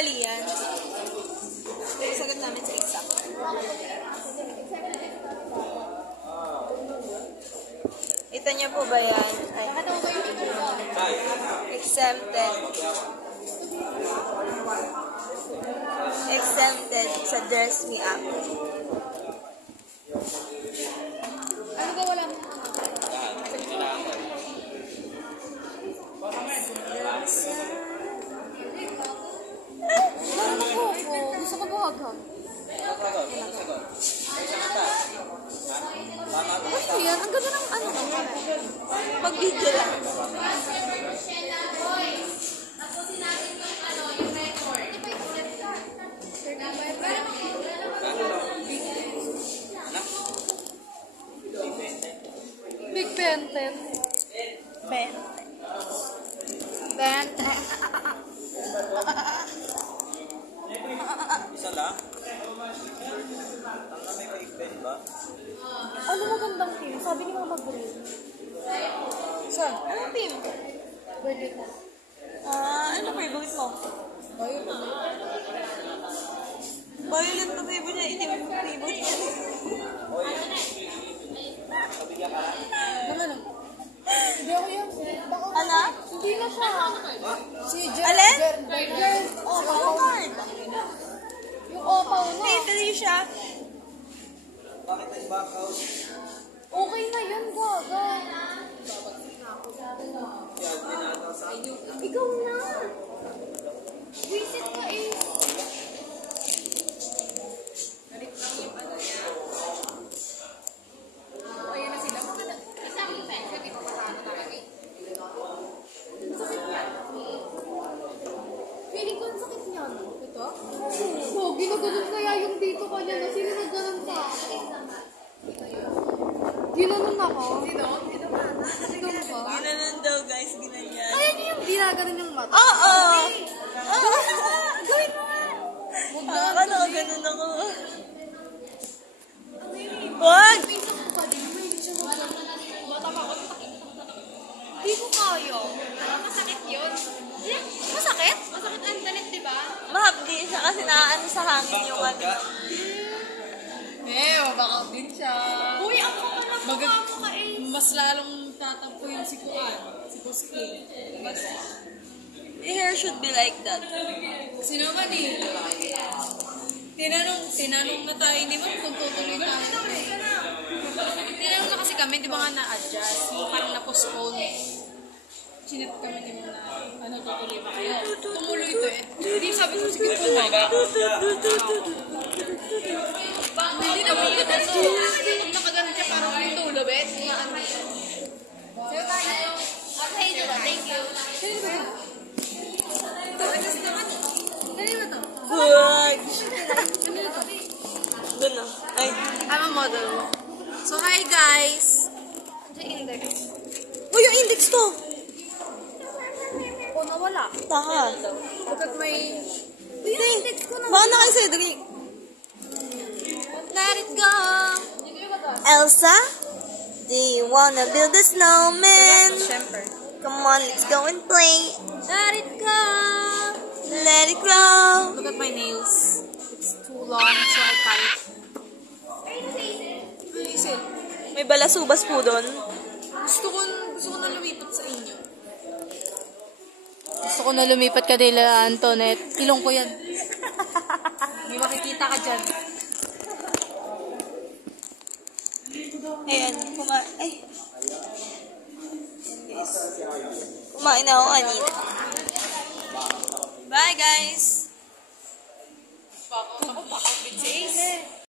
madali yan. Sagot namin sa exam. Ito niyo po ba yan? Ay. Exempted. Exempted sa Dress Me Up. Ano ba wala mo? Gusto ko buhag-hag. Ano yan? Ang ganda ng ano? Pag-video lang. Big Benten. Ben. Benten. Isa lang? Ang may Big Ben ba? Ano magandang team? Sabi ni Mama Green. Saan? Anong team? Violet. Ano favorite mo? Violet na favorite niya. Itim yung favorite niya. Naman ah. Hindi ako yan. Ano? Hindi na siya. Si Jen. Alin? Jen. Oh, card. Yung opaw na. Hey, Felicia. Bakit nag-back out? Okay na yan, gaga. Yan, dinataw sa akin. Ikaw na. Visit ka eh. Ayan na sila. Isang peso, di ba pasado tayo eh? Sakit niya. Feeling ko ang sakit niya, no? Ito? Oo, ginaganon kaya yung dito kanya na sino nagganon sa akin. Ginanon ako. Sino? Sino ba? Ginanon daw, guys. Ginanyan. Kaya niyo yung ginaganon yung mata. Oo! Gawin mo nga! Ano, ganun ako. Wag! Hindi ko kaya. Masakit yun. Masakit? Masakit ang talit, di ba? Mahapdi siya kasi naaano sa hangin yung ano. Mabakaw din siya. Uy, ako ka na mukha mo ka eh. Mas lalong tatampo yung si Kuan. Si Kuski. The hair should be like that. Kasi naman eh. Tinanong na tayo, hindi mo kung tutuloy tayo. Tinanong na kasi kami, di ba nga na-adjust? Yung parang na-postpone. Sinip kami, di ba na, ano, tutuloy ba kayo? Tumuloy ito eh. Hindi sabi ko, sige po na. Hindi naman yun. Kung nakaganon siya, parang yung tulo, bet. Sa'yo tayo. Okay, diba? Thank you. Kanina to? Good! Kanina to? Gano? Ay. I'm a model. So, hi guys! Ano yung index? Uy, yung index to! O, nawala. Tanga. Look at my... Yung index ko na. Baka na kay Cedric. Let it go! Elsa? Do you wanna build a snowman? Siyempre. Come on, let's go and play. Let it go! Let it go. Look at my nails. It's too long, so I cut it. Hazel. May balasubas po doon. Gusto ko na lumipat sa inyo. Gusto ko na lumipat ka nila, Antoinette. Ilong ko yan. May makikita ka dyan. Ayan, ay. Guys. Kumain na ako kanina. Bye, guys!